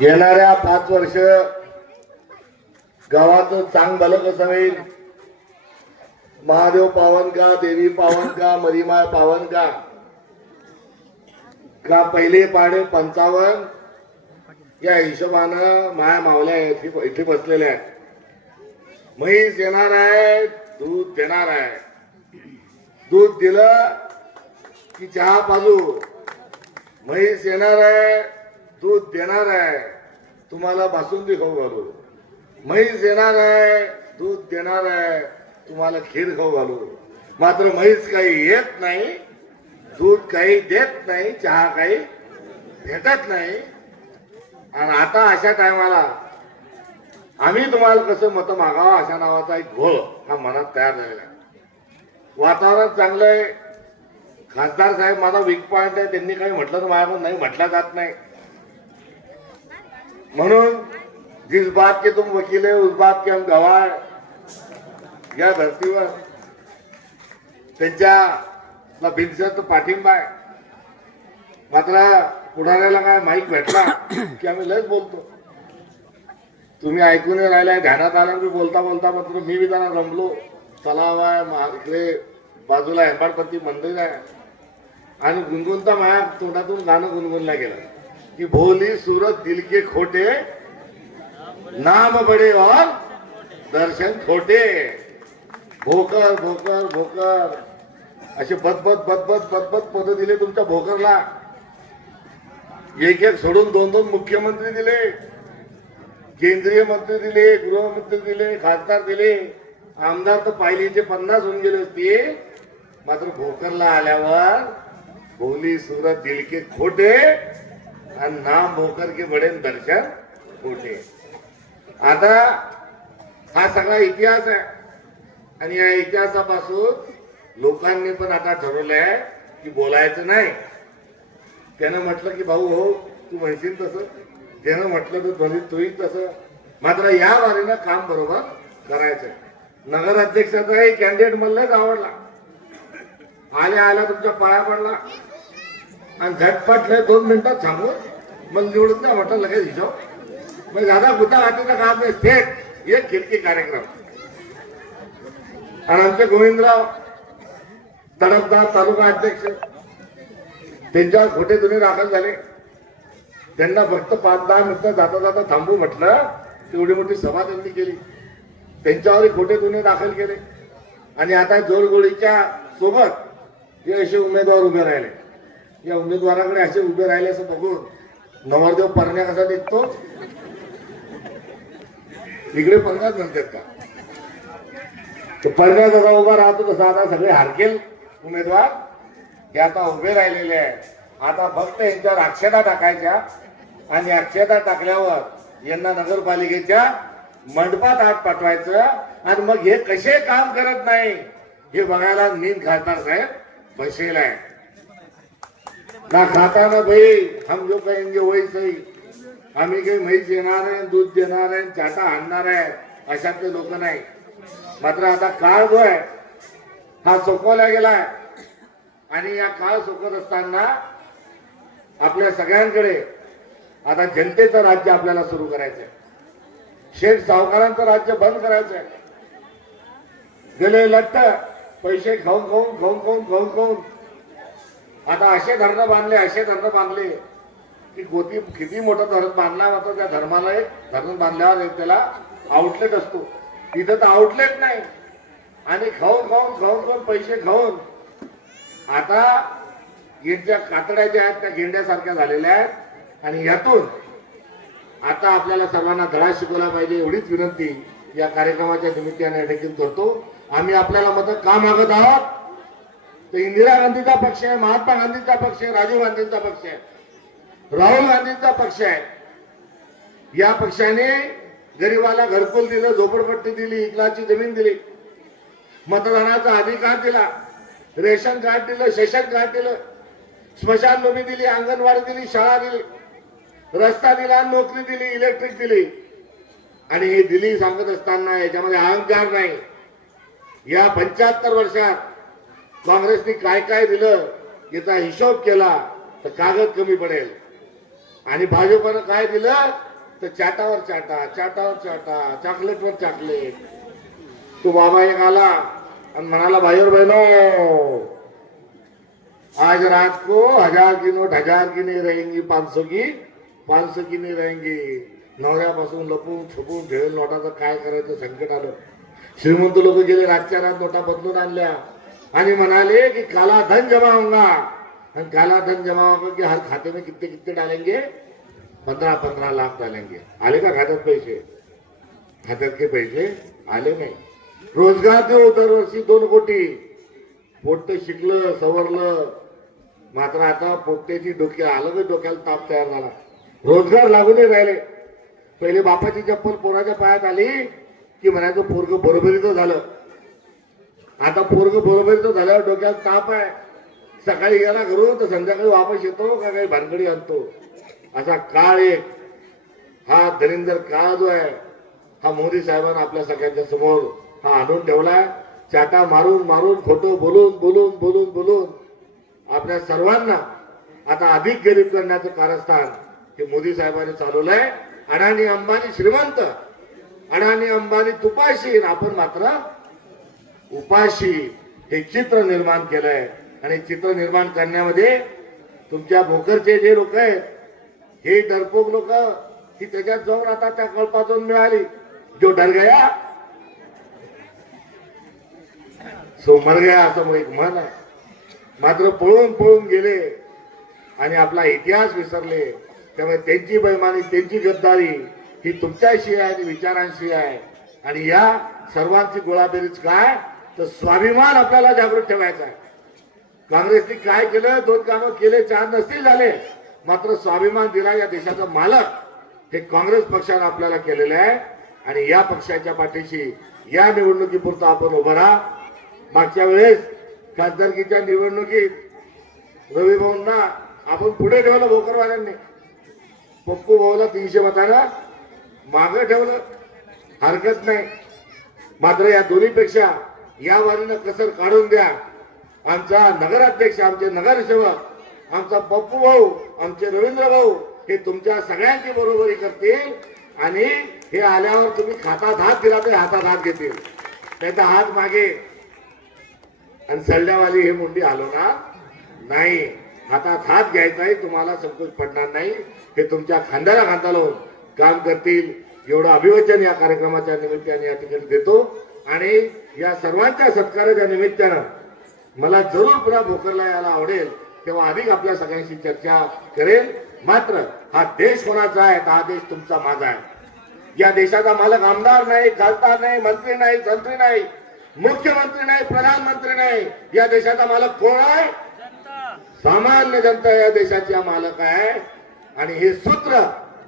येणाऱ्या पाच वर्ष गावाचं चांग भलं कसं होईल महादेव पावन का देवी पावन का मरीमाय पावन का? का पहिले पाडे पंचावन्न? या हिशोबानं माया मावल्या इथे इथे बसलेल्या आहेत. म्हैस येणार आहे दूध देणार आहे. दूध दिलं की चहा पाजू. म्हैस येणार आहे दूध देणार आहे तुम्हाला बासुंदी खाऊ घालू. म्हैस येणार आहे दूध देणार आहे तुम्हाला खीर खाऊ घालू. मात्र म्हैस काही येत नाही दूध काही देत नाही चहा काही भेटत नाही. आणि आता अशा टायमाला आम्ही तुम्हाला कसं मत मागावं अशा नावाचा एक घोळ हा मनात तयार झालेला आहे. वातावरण चांगलं आहे. खासदार साहेब माझा वीक पॉइंट आहे त्यांनी काही म्हटलं तर माझ्याकडून नाही म्हटलं जात नाही. म्हणून जिस बात के तुम वकील है उस बात के हम गवाह या धर्तीवर त्यांच्या बिनसत पाठिंबा आहे. मात्र पुढाऱ्याला काय माहीत भेटला की आम्ही लयच बोलतो. तुम्ही ऐकून राहिलाय ध्यानात आला मी बोलता बोलता मात्र मी बी त्यांना रमलो. तलाव आहे इकडे बाजूला हेंबाडपती मंदिर आहे. आणि गुणगुणता माया तोंडातून गाणं गुणगुणला गेलं. की भोली सूरत दिल के खोटे नाम बडे और दर्शन खोटे। भोकर भोकर भोकर। असे बदबद बदबद बदबद पद दिले तुमच्या भोकरला। एक एक सोडून दोन दोन मुख्यमंत्री दिले केंद्रीय मंत्री दिले गृहमंत्री दिले खासदार दिले। आमदार तर पाहिलीचे पन्नास होऊन गेले असते. मात्र भोकरला आल्यावर भोली सुरत दिलके खोटे आणि नाम भोकर के बडे दर्शन होते आता हा सगळा इतिहास आहे. आणि या इतिहासापासून लोकांनी पण आता ठरवलं आहे की बोलायचं नाही. त्यानं म्हटलं की भाऊ हो तू म्हणशील तसं. त्यानं म्हटलं तर ध्वनी तूही तसं. मात्र या वारीनं काम बरोबर करायचं नगराध्यक्षाचा अध्यक्षाचाही कॅन्डिडेट मला आवडला. आल्या आल्या तुमच्या पाया पडला. आणि झटपट लय दोन मिनिटात सांगून मग निवडून द्या म्हटलं लगेच हिशोब. मग दादा कुठं हातीचा काम नाही थेट एक खिडकी कार्यक्रम. आणि आमचे गोविंदराव तडपदार तालुका अध्यक्ष त्यांच्यावर खोटे गुन्हे दाखल झाले. त्यांना फक्त पाच दहा मिनिटं जाता जाता थांबू म्हटलं तेवढी मोठी सभा त्यांनी केली. त्यांच्यावरही खोटे गुन्हे दाखल केले. आणि आता जोडगोळीच्या सोबत हे असे उमेदवार उभे राहिले. या उमेदवाराकडे असे उभे राहिले असं बघून नवरदेव परण्या कसा दिसतो इकडे पंधराच म्हणतात का? परण्या जसा उभा राहतो तसा आता सगळे हारकेल उमेदवार. हे आता उभे राहिलेले आहेत. आता फक्त यांच्यावर अक्षता टाकायच्या आणि अक्षता टाकल्यावर यांना नगरपालिकेच्या मंडपात आत पाठवायचं आणि मग हे कसे काम करत नाही हे बघायला नीन खासदार साहेब बसेल आहे. ना खाता ना भाई हम जो कहेंगे वही सही। आम्ही काही म्हैस येणार आहे दूध देणार आहे चाटा आणणार आहे अशातले लोक नाही. मात्र आता काळ जो आहे हा सोपवला गेलाय. आणि या काळ सोपत असताना आपल्या सगळ्यांकडे आता जनतेचं राज्य आपल्याला सुरू करायचंय. शेठ सावकारांचं राज्य बंद करायचंय. गेले लट्ट पैसे खाऊन खाऊन खाऊन खाऊन खाऊन खाऊन. आता असे धरणं बांधले असे धरणं बांधले की गोती किती मोठं धरण बांधला मात्र त्या धर्माला एक धरण बांधल्यावर एक त्याला आउटलेट असतो. तिथं तर आउटलेट नाही. आणि खाऊन खाऊन खाऊन खाऊन पैसे खाऊन आता ज्या कातड्या ज्या आहेत त्या गेंड्यासारख्या झालेल्या आहेत. आणि यातून आता आपल्याला सर्वांना धडा शिकवला पाहिजे एवढीच विनंती. या कार्यक्रमाच्या निमित्ताने देखील करतो. आम्ही आपल्याला मदत का मागत आहोत? तर इंदिरा गांधीचा पक्ष आहे महात्मा गांधीचा पक्ष आहे राजीव गांधींचा पक्ष आहे. राहुल गांधींचा पक्ष आहे. या पक्षाने गरीबाला घरकुल दिलं झोपडपट्टी दिली इकलाची जमीन दिली. मतदानाचा अधिकार दिला. रेशन कार्ड दिलं सेशन कार्ड दिलं. स्मशानभूमी दिली अंगणवाडी दिली शाळा दिली. रस्ता दिला नोकरी दिली इलेक्ट्रिक दिली. आणि ही दिली सांगत असताना याच्यामध्ये अहंकार नाही. या पंच्याहत्तर वर्षात काँग्रेसने काय काय दिलं याचा हिशोब केला तर कागद कमी पडेल. आणि भाजपनं काय दिलं तर चाटावर चाटा चाटावर चाटा चॉकलेटवर चॉकलेट. तो बाबा एक आला आणि म्हणाला भाईवर बहिनो आज रात को हजार की नोट हजार की नाही रहेंगी पाच की पाच की नाही रहेंगी. नवऱ्यापासून लपून छपून ठेवून नोटाचं काय करायचं संकट आलं. श्रीमंत लोक गेले रातच्या रात नोटा बदलून आणल्या. आणि म्हणाले की काला धन जमा होगा आणि काला धन जमा होगा की हर खाते में कितने कितने डालेंगे? पंधरा पंधरा लाख डालेंगे. आले का खात्यात पैसे? खात्यात के पैसे? आले नाही. रोजगार देऊ दरवर्षी दोन कोटी. पोट्ट शिकलं सवरलं. मात्र आता पोट्ट्याची डोक्या आलं का डोक्याला ताप तयार झाला. रोजगार लागू नाही राहिले. पहिले बापाची चप्पल पोराच्या पायात आली की म्हणायचं पोरग बरोबरीचं झालं. आता पोरग बरोबरीचं झाल्यावर डोक्यात ताप आहे. सकाळी गेला घरू तर संध्याकाळी वापस येतो का काही भानगडी आणतो? असा काळ एक. हा धरिंदर काळ जो आहे हा मोदी साहेबांना आपल्या सगळ्यांच्या समोर हा आणून ठेवलाय. चाटा मारून मारून खोटं बोलून बोलून बोलून बोलून आपल्या सर्वांना आता अधिक गरीब करण्याचं कारस्थान हे मोदी साहेबांनी चालवलंय. अडाणी अंबानी श्रीमंत अडाणी अंबानी तुपाशी आपण मात्र उपाशी हे चित्र निर्माण केलंय. आणि चित्र निर्माण करण्यामध्ये तुमच्या भोकरचे जे लोक आहेत हे डरपोक लोक की त्याच्यात जाऊन आता त्या कळपातून मिळाली. जो डर गया सो मर गया असं एक म्हण आहे. मात्र पळून पळून गेले आणि आपला इतिहास विसरले. त्यामुळे त्यांची बैमानी त्यांची गद्दारी ही तुमच्याशी आहे आणि विचारांशी आहे. आणि या सर्वांची गोळाबेरीज काय? तर स्वाभिमान आपल्याला जागृत ठेवायचा आहे. काँग्रेसने काय केलं? दोन कामं केले चार नसतील झाले. मात्र स्वाभिमान दिला या देशाचा मालक हे काँग्रेस पक्षानं आपल्याला केलेलं आहे. आणि या पक्षाच्या पाठीशी या निवडणुकीपुरता आपण उभं राहा. मागच्या वेळेस खासदारकीच्या निवडणुकीत रवी भाऊंना आपण पुढे ठेवलं भोकरवाल्यांनी. पप्पू भाऊला तीनशे मतानं मागं ठेवलं. हरकत नाही. मात्र या दोन्हीपेक्षा या वारीनं कसर काढून द्या. आमचा नगराध्यक्ष आमचे नगरसेवक आमचा पप्पू भाऊ आमचे रवींद्र भाऊ हे तुमच्या सगळ्यांची बरोबरी करतील आणि हे आल्यावर तुम्ही खातात हात दिला ते हातात हात घेतील. त्याचा हात मागे. आणि सल्ल्यावाली हे मुंडी हलवणार नाही. हातात हात घ्यायचाही तुम्हाला संकोच पडणार नाही. हे तुमच्या खांद्याला खांदा लावून काम करतील. एवढं अभिवचन या कार्यक्रमाच्या निमित्ताने या ठिकाणी देतो. आणि या सर्वांच्या सत्काराच्या निमित्तानं मला जरूर पुन्हा भोकरला यायला आवडेल तेव्हा अधिक आपल्या सगळ्यांशी चर्चा करेल. मात्र हा देश कोणाचा आहे हा देश तुमचा माझा आहे. या देशाचा मालक आमदार नाही खासदार नाही मंत्री नाही संत्री नाही मुख्यमंत्री नाही प्रधानमंत्री नाही. या देशाचा मालक कोण आहे? सामान्य जनता या देशाच्या मालक आहे. आणि हे सूत्र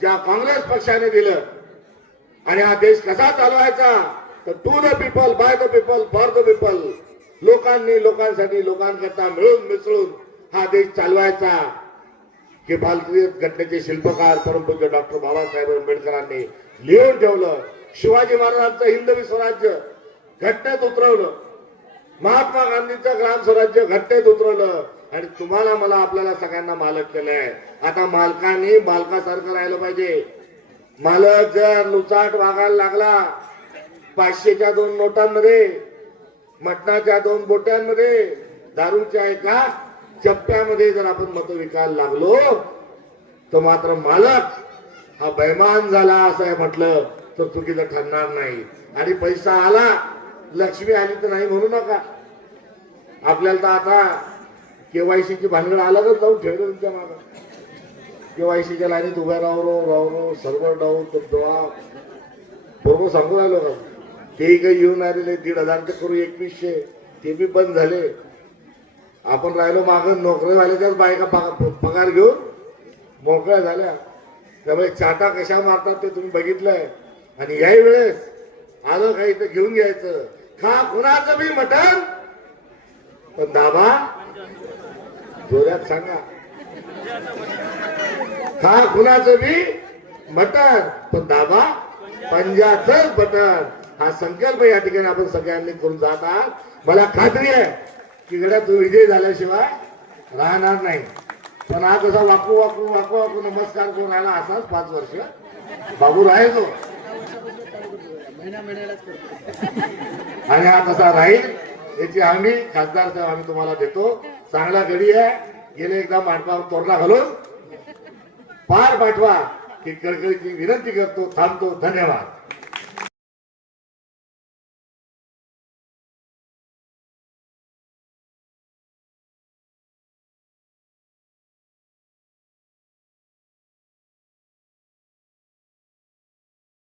ज्या काँग्रेस पक्षाने दिलं आणि हा देश कसा चालवायचा? तर to the people by the people for the people लोकांनी लोकांसाठी लोकांकरता मिळून मिसळून हा देश चालवायचा. हे भारतीय घटनेचे शिल्पकार परमपूज्य डॉक्टर बाबासाहेब आंबेडकरांनी लिहून ठेवलं. शिवाजी महाराजांचं हिंदवी स्वराज्य घटनेत उतरवलं. महात्मा गांधीचं ग्राम स्वराज्य घटनेत उतरवलं. आणि तुम्हाला मला आपल्याला सगळ्यांना मालक केलंय. आता मालकांनी मालकासारखं राहिलं पाहिजे. मालक जर लुचाट वागायला लागला पाचशेच्या दोन नोटांमध्ये मटणाच्या दोन बोट्यांमध्ये दारूच्या एका चप्प्यामध्ये जर आपण मत विकायला लागलो तर मात्र मालक हा बैमान झाला असं आहे म्हटलं तर चुकीचं ठरणार नाही. आणि पैसा आला लक्ष्मी आली तर नाही म्हणू नका. आपल्याला तर आता केवायसीची भानगड आलं तर जाऊन ठेवलं तुमच्या मागं. केवायसीच्या लाईनीत उभ्या राहू रो राहू रो सर्व्हर डाऊन तर बरोबर सांगू राहिलो का? ते काही येऊन आलेले दीड हजार ते करू एकवीसशे ते बी बंद झाले. आपण राहिलो मागं त्याच बायका पगार पगार घेऊन मोकळ्या झाल्या. त्यामुळे चाटा कशा मारतात ते तुम्ही बघितलंय. आणि याही वेळेस आलं काही तर घेऊन घ्यायचं खा कुणाचं बी मटण? पण दाबा जोऱ्यात सांगा. खा कुणाचं बी मटण? पण दाबा पंजाचं बटन हा संकल्प या ठिकाणी आपण सगळ्यांनी करून जात. आहात मला खात्री आहे की गड्या तू विजय झाल्याशिवाय राहणार नाही. पण हा कसा वाकू वाकू वाकू वाकू नमस्कार करून आला असाच पाच वर्ष. बाबू राहायचो तो. आणि हा कसा राहील याची आम्ही खासदार साहेब आम्ही तुम्हाला देतो. चांगला गडी आहे. गेले एकदा मांडपावर तोरणा घालून पार पाठवा की कळकळीची विनंती करतो थांबतो. धन्यवाद.